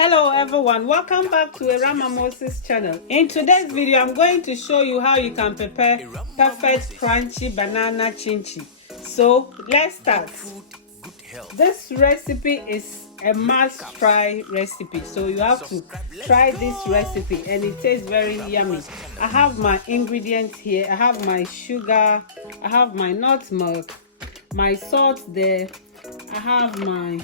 Hello everyone, welcome back to Erama Moses channel. In today's video, I'm going to show you how you can prepare perfect crunchy banana chin-chin. So let's start. This recipe is a must-try recipe, so you have to try this recipe and it tastes very yummy. I have my ingredients here. I have my sugar, I have my nutmeg, my salt there, I have my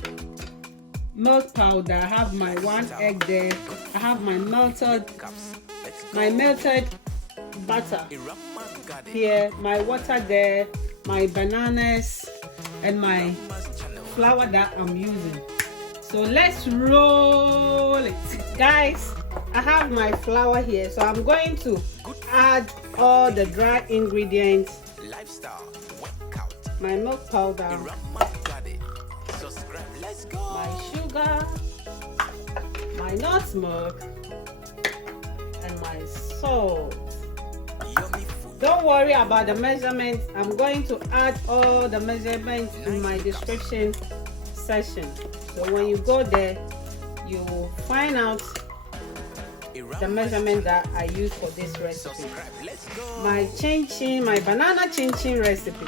milk powder, I have my 1 egg there, I have my melted butter here, my water there, my bananas, and my flour that I'm using. So let's roll it. Guys, I have my flour here, so I'm going to add all the dry ingredients, my milk powder, my sugar, my nutmeg, and my salt. Don't worry about the measurements. I'm going to add all the measurements in my description section. So when you go there, you will find out the measurement that I use for this recipe. My chin-chin, my banana chin-chin recipe,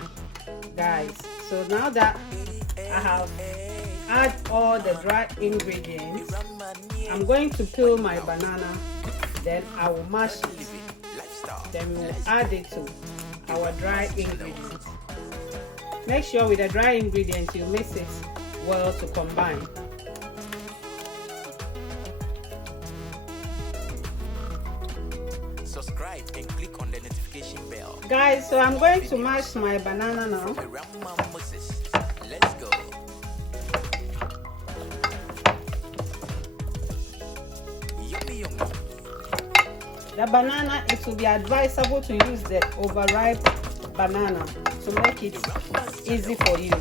guys. So now that I have add all the dry ingredients, I'm going to peel my banana, then I will mash it, then we'll add it to our dry ingredients. Make sure with the dry ingredients you mix it well to combine. Subscribe and click on the notification bell. Guys, so I'm going to mash my banana now. Let's go. The banana, it will be advisable to use the overripe banana to make it easy for you.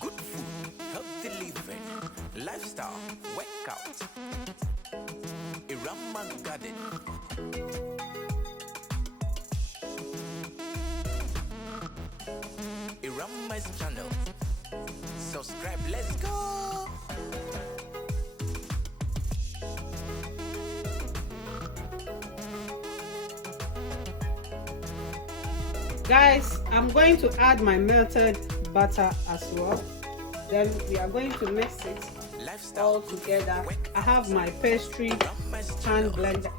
Good food, healthy living, lifestyle, workout. Irama Garden. Irama's channel. Subscribe, let's go. Guys, I'm going to add my melted butter as well. Then we are going to mix it all together. I have my pastry hand blender.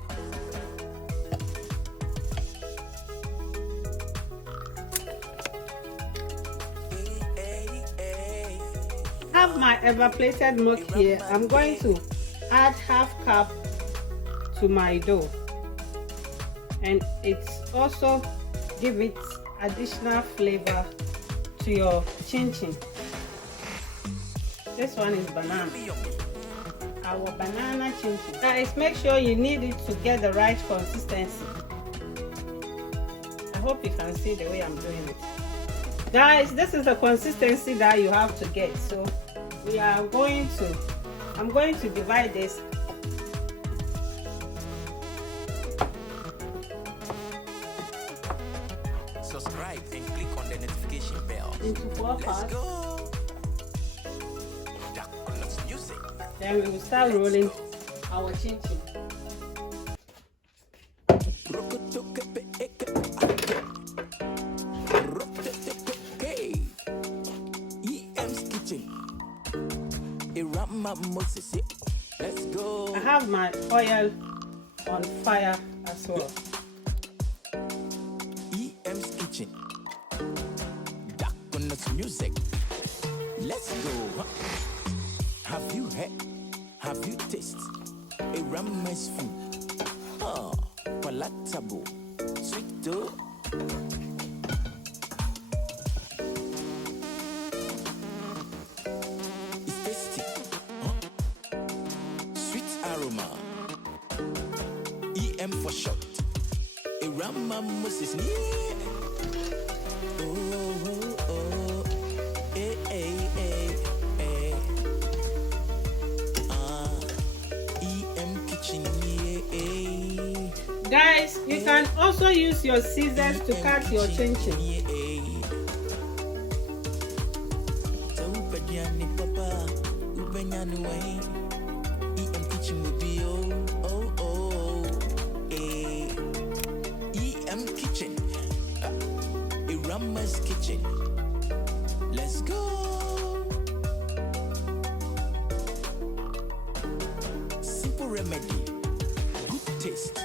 I have my evaporated milk here. I'm going to add half cup to my dough, and it's also give it additional flavor to your chin-chin. This one is banana, our banana chin-chin. Guys, make sure you knead it to get the right consistency. I hope you can see the way I'm doing it. Guys, this is the consistency that you have to get. So we are going to, I'm going to divide this. Subscribe and click on the notification bell. Into 4 parts. Then we will start rolling our chin-chin. Let's go. I have my oil on fire as well. EM's Kitchen. Darkness music. Let's go. Have you had? Have you tasted a Rama's food? Oh, palatable, sweet though. It's tasty. Sweet aroma. EM for short. A Rama Moses near. Oh, EM Kitchen, yeah. Guys, you can also use your scissors to cut your chin-chin. Kitchen. Let's go. Simple remedy, good taste.